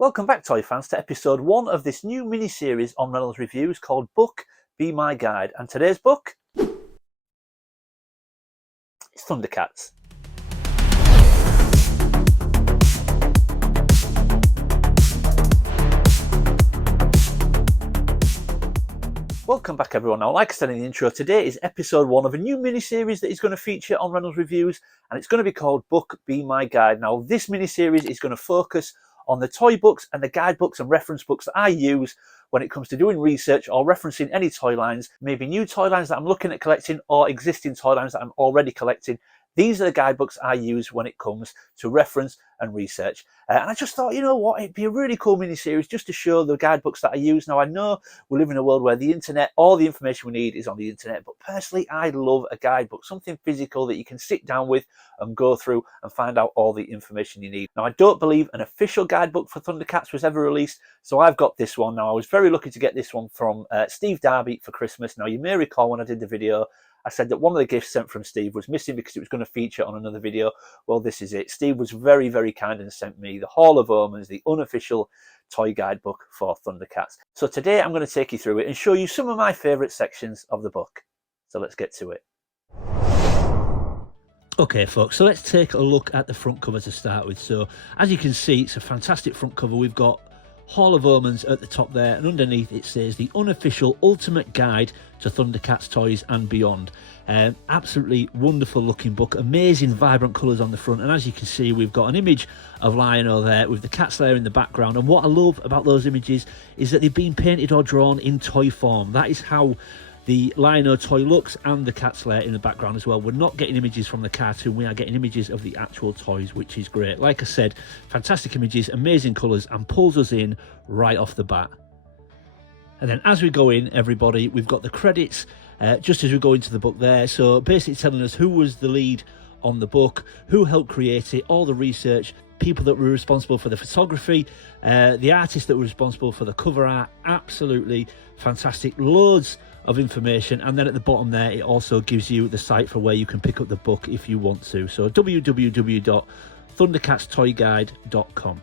Welcome back, toy fans, to episode 1 of this new mini-series on Reynolds Reviews called Book Be My Guide. And today's book is Thundercats. Welcome back, everyone. Now, like I said in the intro, today is episode 1 of a new mini-series that is going to feature on Reynolds Reviews, and it's going to be called Book Be My Guide. Now, this mini-series is going to focus on the toy books and the guidebooks and reference books that I use when it comes to doing research or referencing any toy lines, maybe new toy lines that I'm looking at collecting or existing toy lines that I'm already collecting. These are the guidebooks I use when it comes to reference and research. And I just thought, you know what, it'd be a really cool mini-series just to show the guidebooks that I use. Now, I know we live in a world where the internet, all the information we need is on the internet, but personally, I love a guidebook, something physical that you can sit down with and go through and find out all the information you need. Now, I don't believe an official guidebook for Thundercats was ever released, so I've got this one. Now, I was very lucky to get this one from Steve Darby for Christmas. Now, you may recall when I did the video, I said that one of the gifts sent from Steve was missing because it was going to feature on another video. Well, this is it. Steve was very, very kind and sent me the Hall of Omens, the unofficial toy guidebook for Thundercats. So today I'm going to take you through it and show you some of my favourite sections of the book. So let's get to it. Okay, folks, so let's take a look at the front cover to start with. So as you can see, it's a fantastic front cover. We've got Hall of Omens at the top there, and underneath it says the unofficial ultimate guide to Thundercats toys and beyond. Absolutely wonderful looking book, amazing vibrant colours on the front, and as you can see, we've got an image of Liono there with the cat's lair in the background. And what I love about those images is that they've been painted or drawn in toy form. That is how the Liono toy looks, and the cat's lair in the background as well. We're not getting images from the cartoon, we are getting images of the actual toys, which is great. Like I said, fantastic images, amazing colours, and pulls us in right off the bat. And then as we go in, everybody, we've got the credits just as we go into the book there. So basically telling us who was the lead on the book, who helped create it, all the research, people that were responsible for the photography, the artists that were responsible for the cover art. Absolutely fantastic, loads of information. And then at the bottom there, it also gives you the site for where you can pick up the book if you want to. So www.thundercatstoyguide.com.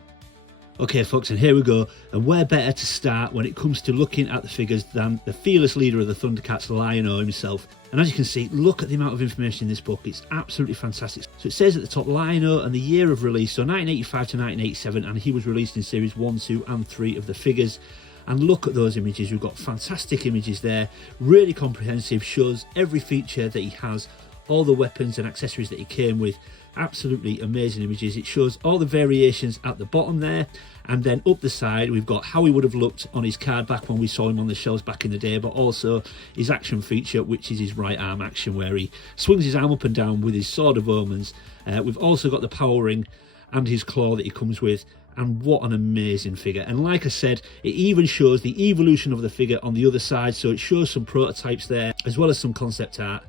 Okay, folks, and here we go. And where better to start when it comes to looking at the figures than the fearless leader of the Thundercats, Liono himself. And as you can see, look at the amount of information in this book. It's absolutely fantastic. So it says at the top, Liono and the year of release, so 1985 to 1987, and he was released in series 1, 2 and 3 of the figures. And look at those images. We've got fantastic images there, really comprehensive, shows every feature that he has, all the weapons and accessories that he came with. Absolutely amazing images. It shows all the variations at the bottom there, and then up the side we've got how he would have looked on his card back when we saw him on the shelves back in the day, but also his action feature, which is his right arm action, where he swings his arm up and down with his sword of omens. We've also got the power ring and his claw that he comes with. And what an amazing figure. And like I said, it even shows the evolution of the figure on the other side. So it shows some prototypes there, as well as some concept art.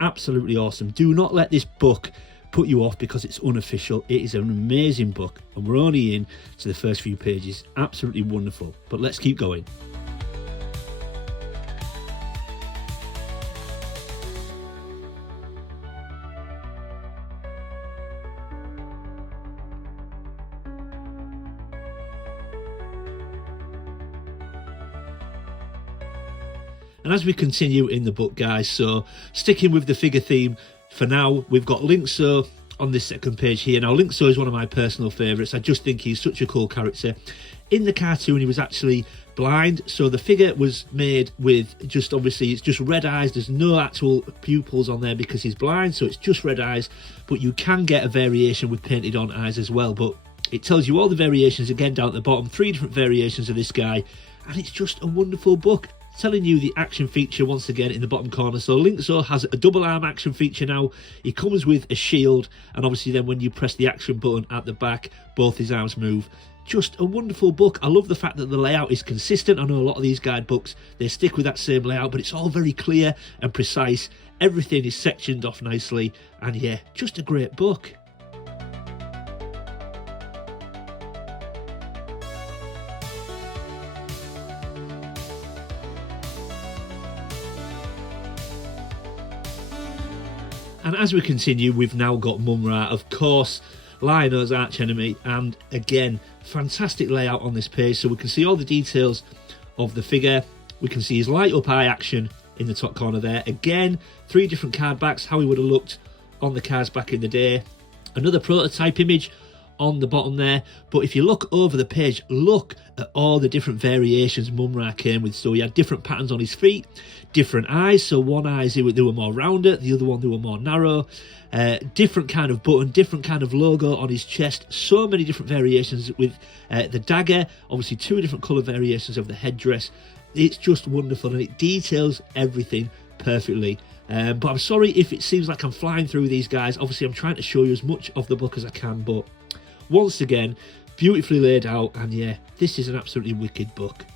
Absolutely awesome. Do not let this book put you off because it's unofficial. It is an amazing book, and we're only in to the first few pages. Absolutely wonderful. But let's keep going. And as we continue in the book, guys, so sticking with the figure theme for now, we've got Linko on this second page here. Now, Linko is one of my personal favourites. I just think he's such a cool character. In the cartoon, he was actually blind, so the figure was made with just, obviously, it's just red eyes. There's no actual pupils on there because he's blind, so it's just red eyes. But you can get a variation with painted on eyes as well. But it tells you all the variations again down at the bottom, 3 different variations of this guy, and it's just a wonderful book. Telling you the action feature once again in the bottom corner. So Linko has a double arm action feature now. He comes with a shield, and obviously then when you press the action button at the back, both his arms move. Just a wonderful book. I love the fact that the layout is consistent. I know a lot of these guidebooks, they stick with that same layout, but it's all very clear and precise. Everything is sectioned off nicely, and yeah, just a great book. And as we continue, we've now got Mumra. Of course, Liono's arch enemy. And again, fantastic layout on this page, so we can see all the details of the figure. We can see his light up eye action in the top corner there. Again, 3 different card backs, how he would have looked on the cards back in the day. Another prototype image on the bottom there, but if you look over the page, look at all the different variations Mumra came with. So he had different patterns on his feet, different eyes, so one eye they were more rounded, the other one they were more narrow, different kind of button, different kind of logo on his chest, so many different variations with the dagger, obviously 2 different colour variations of the headdress. It's just wonderful, and it details everything perfectly. But I'm sorry if it seems like I'm flying through these guys. Obviously I'm trying to show you as much of the book as I can, but once again, beautifully laid out, and yeah, this is an absolutely wicked book.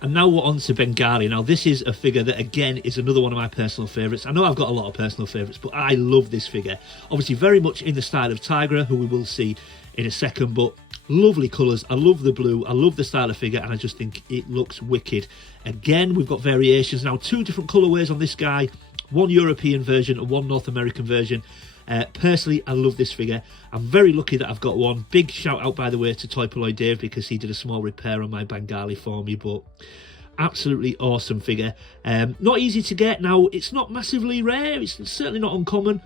And now we're on to Bengali. Now this is a figure that again is another one of my personal favourites. I know I've got a lot of personal favourites, but I love this figure. Obviously very much in the style of Tigra, who we will see in a second, but lovely colours. I love the blue, I love the style of figure, and I just think it looks wicked. Again, we've got variations now, 2 different colourways on this guy, 1 European version and 1 North American version. Personally, I love this figure. I'm very lucky that I've got one. Big shout out, by the way, to Toy Polloy Dave, because he did a small repair on my Bengali for me, but absolutely awesome figure. Not easy to get. Now, it's not massively rare, it's certainly not uncommon,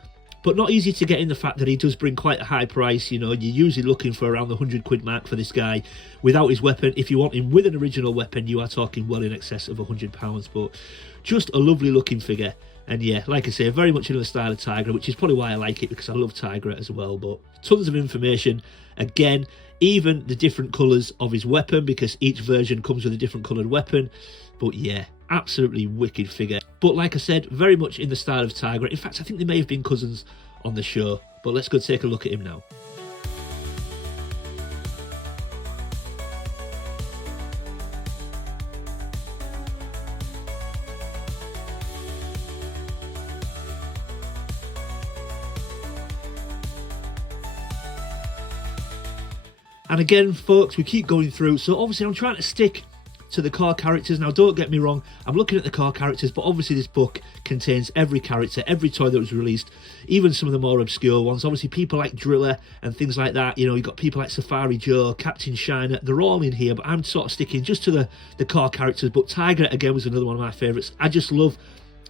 but not easy to get in the fact that he does bring quite a high price. You know, you're usually looking for around the £100 mark for this guy without his weapon. If you want him with an original weapon, you are talking well in excess of £100, but just a lovely looking figure. And yeah, like I say, very much in the style of Tigra, which is probably why I like it, because I love Tigra as well. But tons of information. Again, even the different colours of his weapon, because each version comes with a different coloured weapon. But yeah, absolutely wicked figure. But like I said, very much in the style of Tigra. In fact, I think they may have been cousins on the show. But let's go take a look at him now. And again, folks, we keep going through. So obviously I'm trying to stick to the core characters. Now, don't get me wrong, I'm looking at the core characters, but obviously this book contains every character, every toy that was released, even some of the more obscure ones. Obviously, people like Driller and things like that. You know, you've got people like Safari Joe, Captain Shiner. They're all in here, but I'm sort of sticking just to the core characters. But Tiger, again, was another one of my favourites. I just love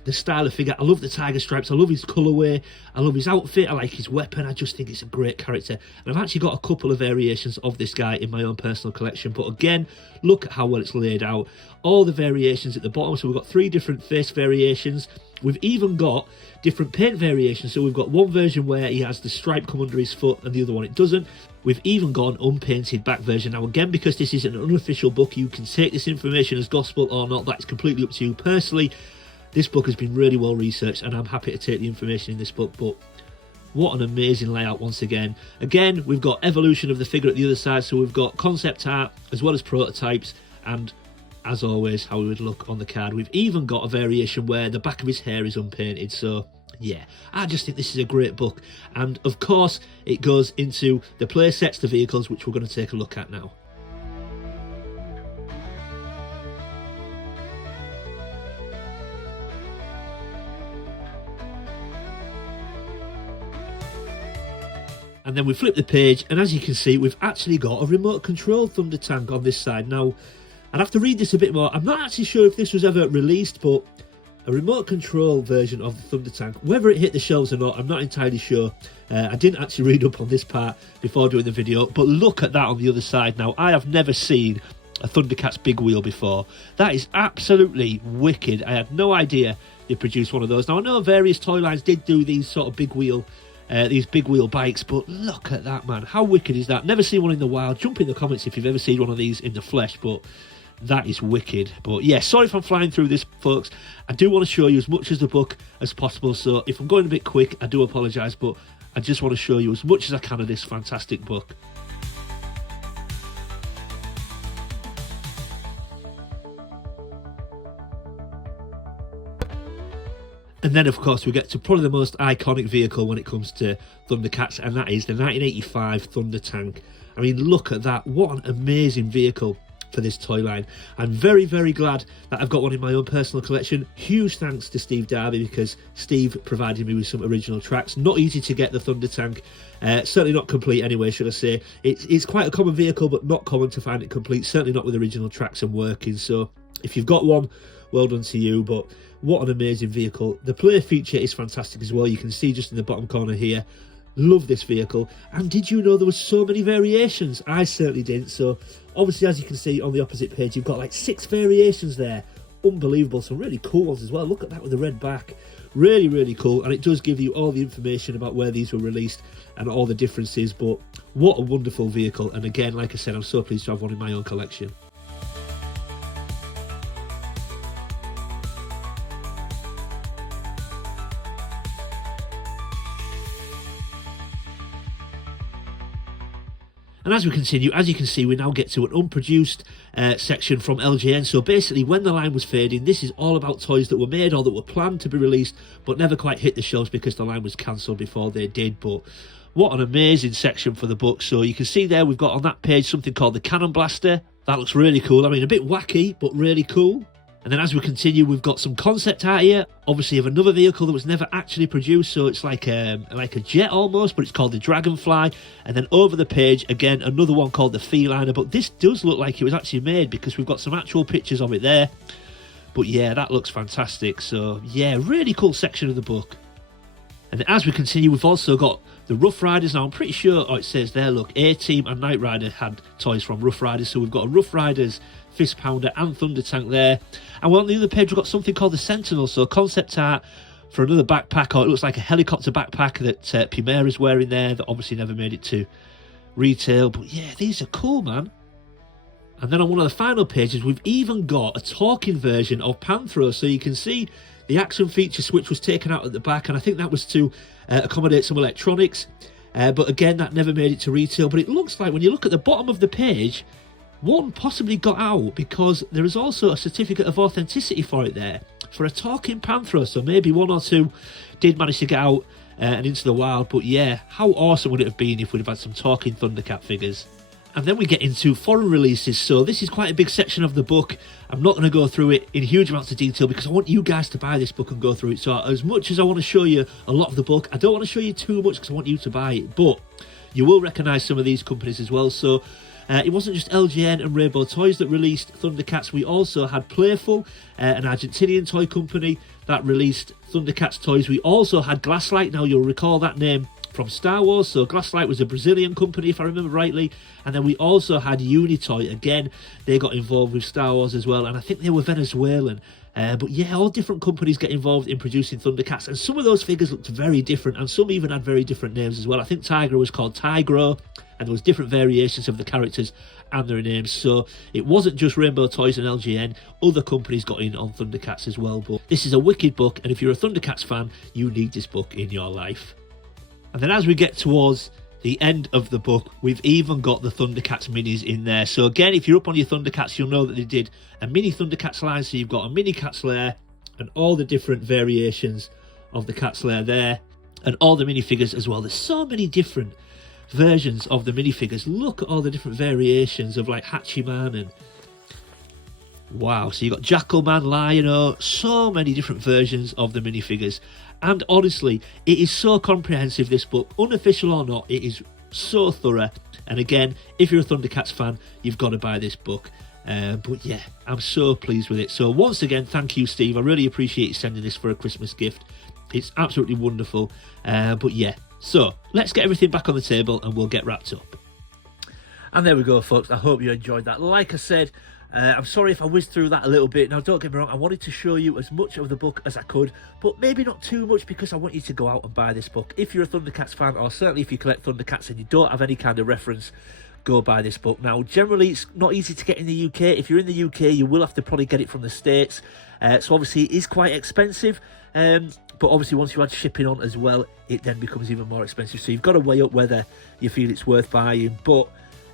the style of figure. I love the tiger stripes. I love his colourway. I love his outfit. I like his weapon. I just think it's a great character. And I've actually got a couple of variations of this guy in my own personal collection. But again, look at how well it's laid out. All the variations at the bottom. So we've got 3 different face variations. We've even got different paint variations. So we've got one version where he has the stripe come under his foot and the other one it doesn't. We've even got an unpainted back version. Now again, because this is an unofficial book, you can take this information as gospel or not. That's completely up to you. Personally, this book has been really well researched and I'm happy to take the information in this book. But what an amazing layout once again. Again, we've got evolution of the figure at the other side. So we've got concept art as well as prototypes, and as always, how he would look on the card. We've even got a variation where the back of his hair is unpainted. So yeah, I just think this is a great book. And of course, it goes into the play sets, the vehicles, which we're going to take a look at now. And then we flip the page, and as you can see, we've actually got a remote control Thundertank on this side. Now, I'd have to read this a bit more. I'm not actually sure if this was ever released, but a remote control version of the Thundertank, whether it hit the shelves or not, I'm not entirely sure. I didn't actually read up on this part before doing the video, but look at that on the other side. Now, I have never seen a Thundercats big wheel before. That is absolutely wicked. I had no idea they produced one of those. Now, I know various toy lines did do these sort of big wheel bikes, but look at that, man. How wicked is that? Never seen one in the wild. Jump in the comments if you've ever seen one of these in the flesh, but that is wicked. But yeah, sorry if I'm flying through this, folks. I do want to show you as much as the book as possible, so if I'm going a bit quick, I do apologise, but I just want to show you as much as I can of this fantastic book. And then, of course, we get to probably the most iconic vehicle when it comes to Thundercats, and that is the 1985 Thundertank. I mean, look at that. What an amazing vehicle. for this toy line. I'm very, very glad that I've got one in my own personal collection. Huge thanks to Steve Darby, because Steve provided me with some original tracks. Not easy to get the Thundertank, certainly not complete anyway, should I say. It's quite a common vehicle, but not common to find it complete, certainly not with original tracks and working. So if you've got one, well done to you. But what an amazing vehicle. The play feature is fantastic as well. You can see just in the bottom corner here. Love this vehicle. And did you know there were so many variations? I certainly didn't. So obviously, as you can see on the opposite page, you've got like 6 variations there. Unbelievable. Some really cool ones as well. Look at that with the red back. Really, really cool. And it does give you all the information about where these were released and all the differences. But what a wonderful vehicle. And again, like I said, I'm so pleased to have one in my own collection. And as we continue, as you can see, we now get to an unproduced section from LJN. So basically, when the line was fading, this is all about toys that were made or that were planned to be released, but never quite hit the shelves because the line was cancelled before they did. But what an amazing section for the book. So you can see there, we've got on that page something called the Cannon Blaster. That looks really cool. I mean, a bit wacky, but really cool. And then as we continue, we've got some concept art here, obviously of another vehicle that was never actually produced. So it's like a jet almost, but it's called the Dragonfly. And then over the page, again, another one called the Feliner. But this does look like it was actually made, because we've got some actual pictures of it there. But yeah, that looks fantastic. So yeah, really cool section of the book. And as we continue, we've also got the Rof Riders. Now, I'm pretty sure, it says there, look, A-Team and Knight Rider had toys from Rof Riders. So we've got a Rof Riders Fist Pounder and Thundertank there. And on the other page, we've got something called the Sentinel. So concept art for another backpack, or it looks like a helicopter backpack that Pimera is wearing there, that obviously never made it to retail. But yeah, these are cool, man. And then on one of the final pages, we've even got a talking version of Panthro. So you can see the action feature switch was taken out at the back, and I think that was to accommodate some electronics. But again, that never made it to retail. But it looks like when you look at the bottom of the page, one possibly got out, because there is also a certificate of authenticity for it there, for a talking Panthro. So maybe one or two did manage to get out and into the wild. But yeah, how awesome would it have been if we'd have had some talking Thundercat figures? And then we get into foreign releases. So this is quite a big section of the book. I'm not going to go through it in huge amounts of detail, because I want you guys to buy this book and go through it. So as much as I want to show you a lot of the book, I don't want to show you too much, because I want you to buy it. But you will recognise some of these companies as well. So it wasn't just LJN and Rainbow Toys that released Thundercats. We also had Playful, an Argentinian toy company that released Thundercats toys. We also had Glasslight. Now, you'll recall that name from Star Wars. So Glasslight was a Brazilian company, if I remember rightly. And then we also had Unitoy. Again, they got involved with Star Wars as well, and I think they were Venezuelan. But yeah, all different companies get involved in producing Thundercats, and some of those figures looked very different, and some even had very different names as well. I think Tigra was called Tigro, and there was different variations of the characters and their names. So it wasn't just Rainbow Toys and LGN, other companies got in on Thundercats as well. But this is a wicked book, and if you're a Thundercats fan, you need this book in your life. And then as we get towards the end of the book, we've even got the Thundercats minis in there. So again, if you're up on your Thundercats, you'll know that they did a mini Thundercats line. So you've got a mini Cat's Lair and all the different variations of the Cat's Lair there, and all the minifigures as well. There's so many different versions of the minifigures. Look at all the different variations of like Hachiman and wow. So you've got Jackalman, Liono, so many different versions of the minifigures. And honestly, it is so comprehensive, this book, unofficial or not. It is so thorough. And again, if you're a Thundercats fan, you've got to buy this book. But yeah, I'm so pleased with it. So once again, thank you, Steve. I really appreciate you sending this for a Christmas gift. It's absolutely wonderful. But yeah, so let's get everything back on the table and we'll get wrapped up. And there we go, folks. I hope you enjoyed that. Like I said, I'm sorry if I whizzed through that a little bit. Now, don't get me wrong, I wanted to show you as much of the book as I could, but maybe not too much, because I want you to go out and buy this book. If you're a Thundercats fan, or certainly if you collect Thundercats and you don't have any kind of reference, go buy this book. Now, generally, it's not easy to get in the UK. If you're in the UK, you will have to probably get it from the States. So obviously, it is quite expensive. But obviously, once you add shipping on as well, it then becomes even more expensive. So you've got to weigh up whether you feel it's worth buying. But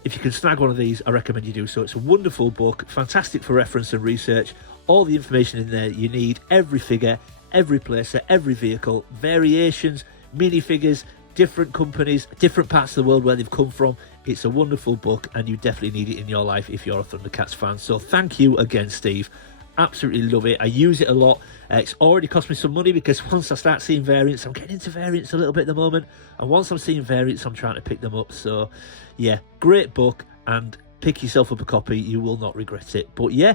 if you can snag one of these, I recommend you do so. It's a wonderful book, fantastic for reference and research. All the information in there you need, every figure, every playset, every vehicle, variations, minifigures, different companies, different parts of the world where they've come from. It's a wonderful book, and you definitely need it in your life if you're a Thundercats fan. So thank you again, Steve. Absolutely love it. I use it a lot. It's already cost me some money because once I start seeing variants, I'm getting into variants a little bit at the moment, and once I'm seeing variants, I'm trying to pick them up. So yeah, great book, and pick yourself up a copy. You will not regret it. But yeah,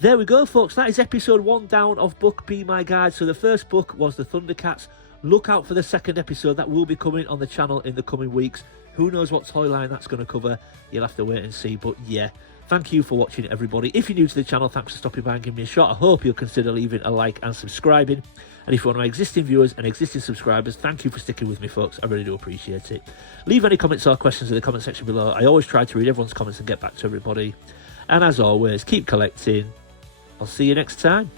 there we go, folks. That is episode 1 down of Book Be My Guide. So the first book was the Thundercats. Look out for the second episode. That will be coming on the channel in the coming weeks. Who knows what toy line that's going to cover? You'll have to wait and see. But yeah, thank you for watching, everybody. If you're new to the channel, thanks for stopping by and giving me a shot. I hope you'll consider leaving a like and subscribing. And if you're one of my existing viewers and existing subscribers, thank you for sticking with me, folks. I really do appreciate it. Leave any comments or questions in the comment section below. I always try to read everyone's comments and get back to everybody. And as always, keep collecting. I'll see you next time.